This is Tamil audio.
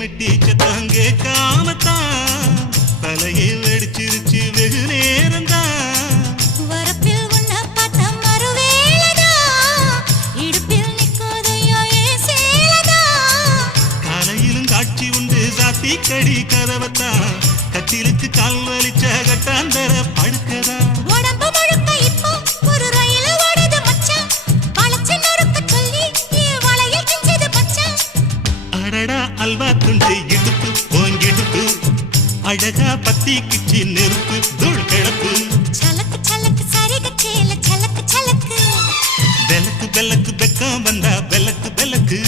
மெட்டி சத்தம் கேட்காமத்தான் தலையை வெடிச்சிருச்சு வெகு நேரம்தான். வரப்பில் உன்ன பார்த்த மறுவேளதா இடுப்பில் நிற்குதையோ ஏன் சேலதா. காலையிலும் காட்சி உண்டு சாத்தி கடி கதவத்தான் கட்டிலுக்கு கால் வலிச்ச கட்டாந்தர படுக்கதா. உடம்பு முழுக்க இப்போ ஒரு ரயில் ஓடுது மச்சான். வளைச்சு நொறுக்க சொல்லி என் வளையல் கிஞ்சது மச்சான். அடடா அல்வா துண்டு இடுப்பு போங்கிடுப்பு அழகா பத்தி கிச்சி நெருப்பு தூள் கிடப்பு. சலக்கு சலக்கு சரிக சேல சலக்கு சலக்கு பெலக்கு பெலக்கு பெக்கம் வந்தா பெலக்கு பெலக்கு